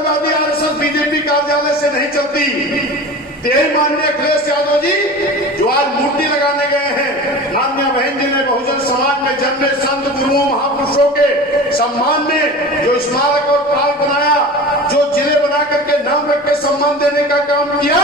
Samajwadi RSS BJP कार्यालय से नहीं चलती। यही माननीय अखिलेश यादव जी जो आज मूर्ति लगाने गए हैं, माननीय बहन जी ने बहुजन समाज में जन्मे संत गुरुओं महापुरुषों के सम्मान में जो स्मारक और पार्क बनाया, जो जिले बना करके नाम रख के सम्मान देने का काम किया,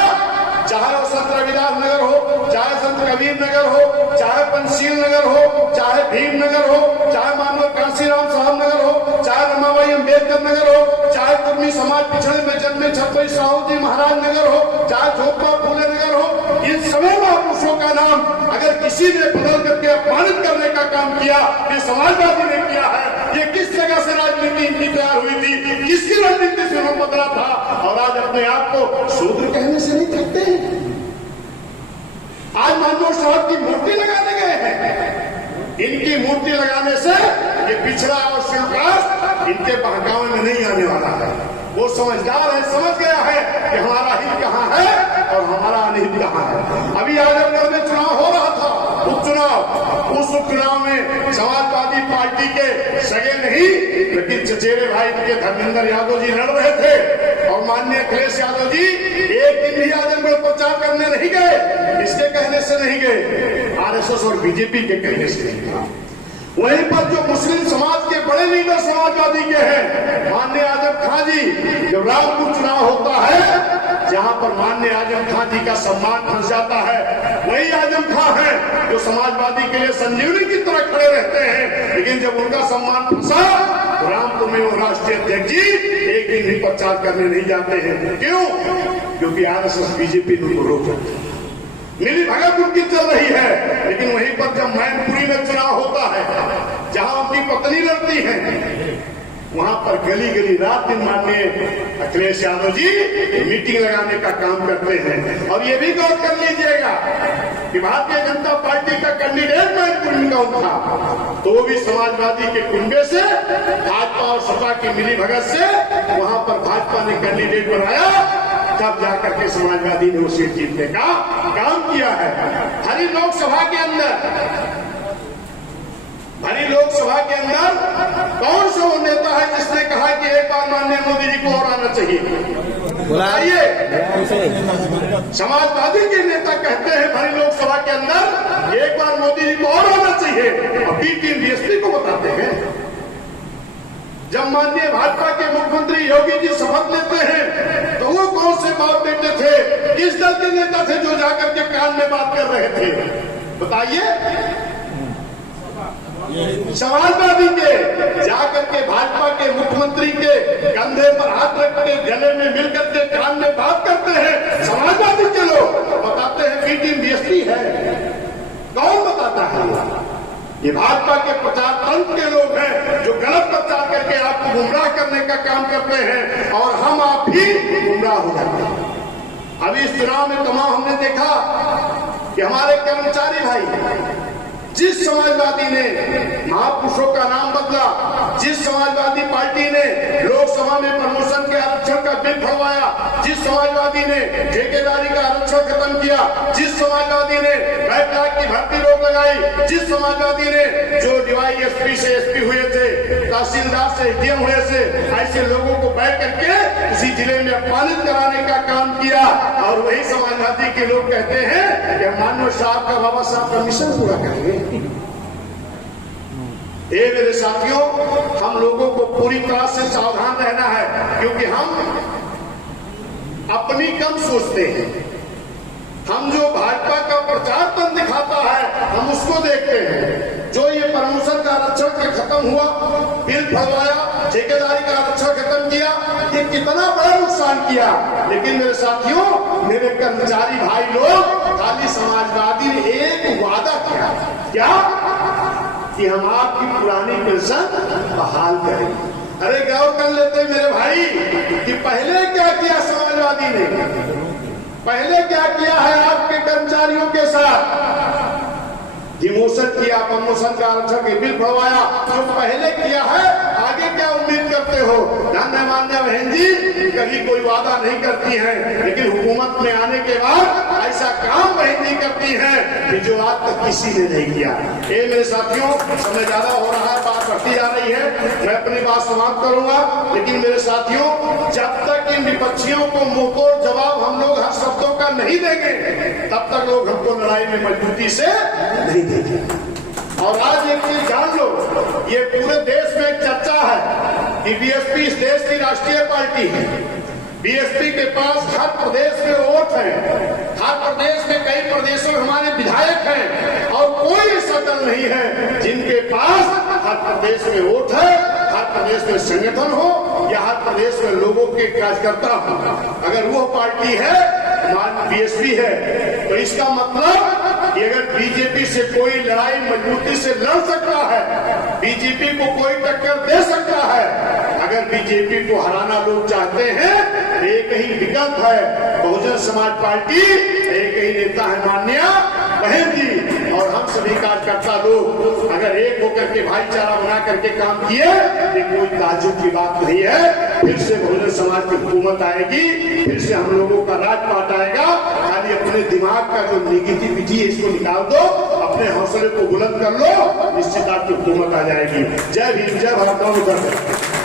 चाहे वो संत रविदास नगर हो, चाहे संत कबीर नगर हो, चाहे पंचशील नगर हो, चाहे भीम नगर हो, चाहे मानव काशीराम साहब नगर हो, चाहे रमाबाई अम्बेडकर नगर हो, चाहे कुर्मी समाज पिछड़े में जन्मे छत्रपति साहू जी महाराज नगर हो, चाहे झोंपा फूले नगर हो, इन सभी महापुरुषों का नाम अगर किसी ने बदल करके अपमानित करने का काम किया, ये समाजवादी ने किया है। ये किस जगह से राजनीति इनकी तैयार हुई थी, किसकी राजनीति से उन्होंने बदला था, और आज अपने आप को शूद्र कहने से नहीं थकते हैं। आज मानव साहब की मूर्ति लगाने गए हैं, इनकी मूर्ति लगाने से ये पिछड़ा और शिवराज इनके बहकावे में नहीं आने वाला है। वो समझदार है, समझ गया है कि हमारा हित कहाँ है और हमारा अनिहित कहाँ है। अभी आजमगढ़ में चुनाव हो रहा था, उपचुनाव, उस उपचुनाव में समाजवादी पार्टी के सगे नहीं लेकिन चचेरे भाई के धर्मेंद्र यादव जी लड़ रहे थे, और माननीय अखिलेश यादव जी एक दिन भी आजमगढ़ प्रचार करने नहीं गए। इसके कहने से नहीं गए, आरएसएस और बीजेपी के कहने से नहीं गए। वहीं पर जो मुस्लिम समाज के बड़े लीडर समाजवादी के हैं, माननीय आजम खां जी, जब रामपुर चुनाव होता है जहां पर माननीय आजम खां जी का सम्मान फंस जाता है, वही आजम खां है जो समाजवादी के लिए संजीवनी की तरह खड़े रहते हैं, लेकिन जब उनका सम्मान फंसा तो रामपुर में वो राष्ट्रीय अध्यक्ष जी एक दिन भी प्रचार करने नहीं जाते हैं। क्यों? क्योंकि आरएसएस बीजेपी ने उनको रोक रखा। मिली भगत उनकी चल रही है, लेकिन वहीं पर जब मैनपुरी में चुनाव होता है जहां उनकी पत्नी लड़ती है, वहां पर गली गली रात दिन माननीय अखिलेश यादव जी मीटिंग लगाने का काम करते हैं। और ये भी गौर कर लीजिएगा कि भारतीय जनता पार्टी का कैंडिडेट मैनपुरी का था, तो वो भी समाजवादी के कुंबे से, भाजपा और सपा की मिली भगत से वहां पर भाजपा ने कैंडिडेट बनाया, तब जाकर के समाजवादी ने वो सीट जीतने का काम किया है। हरी लोकसभा के अंदर कौन सा वो नेता है जिसने कहा कि एक बार माननीय मोदी जी को और आना चाहिए? बताइए। समाजवादी के नेता कहते हैं भरी लोकसभा के अंदर एक बार मोदी जी को और आना चाहिए, और बी टीम डीएसपी को बताते हैं। जब माननीय भाजपा के मुख्यमंत्री योगी जी शपथ लेते हैं तो वो कौन से बाप बेटे थे, किस दल के नेता थे जो जाकर के कान में बात कर रहे थे? बताइए। समाजवादी के जाकर के भाजपा के मुख्यमंत्री के कंधे पर हाथ रख के गले में मिलकर के कान में बात करते हैं समाजवादी के लोग, बताते हैं बी टीम डीएसपी है। कौन बताता है? ये भाजपा के प्रचार तंत्र के लोग हैं जो गलत प्रचार करके आपको गुमराह करने का काम करते हैं, और हम आप भी गुमराह हो जाते हैं। अभी इस चुनाव में तमाम हमने देखा कि हमारे कर्मचारी भाई, जिस समाजवादी ने महापुरुषों का नाम बदला, जिस समाजवादी पार्टी ने लोकसभा में प्रमोशन के आरक्षण का बिल फड़वाया, जिस समाजवादी ने ठेकेदारी का आरक्षण खत्म किया, जिस समाजवादी ने बैकलॉग की भर्ती रोक लगाई, जिस समाजवादी ने जो डीवाईएसपी से एसपी हुए थे, तहसीलदार से एडीएम हुए थे, ऐसे लोगों को बैठ करके किसी जिले में अपमानित कराने का काम किया, और वही समाजवादी के लोग कहते हैं कि मानव साहब का, बाबा साहब का मिशन पूरा करेंगे। ये मेरे साथियों, हम लोगों को पूरी तरह से सावधान रहना है, क्योंकि हम अपनी कम सोचते हैं। हम जो भाजपा का प्रचार तंत्र दिखाता है हम उसको देखते हैं। जो ये प्रमोशन का आरक्षण खत्म हुआ, बिल फड़वाया, ठेकेदारी का आरक्षण खत्म किया, ये कितना बड़ा नुकसान किया। लेकिन मेरे साथियों, मेरे कर्मचारी भाई लोग, खाली समाजवादी ने एक वादा किया, क्या? कि हम आपकी पुरानी पेंशन बहाल करेंगे। अरे गौर कर लेते मेरे भाई कि पहले क्या किया समाजवादी ने, पहले क्या किया है आपके कर्मचारियों के साथ? डिमोशन किया, प्रमोशन का आरक्षण के बिल फड़वाया। जो पहले किया है, आगे क्या उम्मीद करते हो? धन्य मान्य बहन जी कभी कोई वादा नहीं करती हैं, लेकिन हुकूमत में आने के बाद ऐसा काम बहन जी करती हैं कि जो आज तक किसी ने नहीं किया। ये मेरे साथियों, समय ज्यादा हो रहा है, बात बढ़ती जा रही है, मैं अपनी बात समाप्त करूंगा। लेकिन मेरे साथियों, जब तक विपक्षियों को मुंहतोड़ जवाब हम लोग हर शब्दों का नहीं देंगे, तब तक लोग हमको लड़ाई में मजबूती से नहीं देंगे। और आज एक चीज जान लो, ये पूरे देश में एक चर्चा है कि बीएसपी इस देश की राष्ट्रीय पार्टी है। बीएसपी के पास हर प्रदेश में वोट है, हर प्रदेश में कई प्रदेशों में हमारे विधायक हैं, और कोई ऐसा दल नहीं है जिनके पास हर प्रदेश में वोट है, हर प्रदेश में संगठन हो या हर प्रदेश में लोगों के कार्यकर्ता हो। अगर वो पार्टी है, बीएसपी है, तो इसका मतलब कि अगर बीजेपी से कोई लड़ाई मजबूती से लड़ सकता है, बीजेपी को कोई टक्कर दे सकता है, अगर बीजेपी को हराना लोग चाहते हैं, एक ही विकल्प है बहुजन समाज पार्टी, एक ही नेता है माननीय बहन जी। और हम सभी कार्यकर्ता लोग अगर एक होकर के भाईचारा बना करके काम किए, ये कोई ताज्जुब की बात नहीं है। फिर से बहुजन समाज की हुकूमत आएगी, फिर से हम लोगों का राजपाट आएगा। खाली अपने दिमाग का जो निगेटिविटी है इसको निकाल दो, अपने हौसले को बुलंद कर लो, निश्चित आपकी हुकूमत आ जाएगी। जय भीम, जय भारत।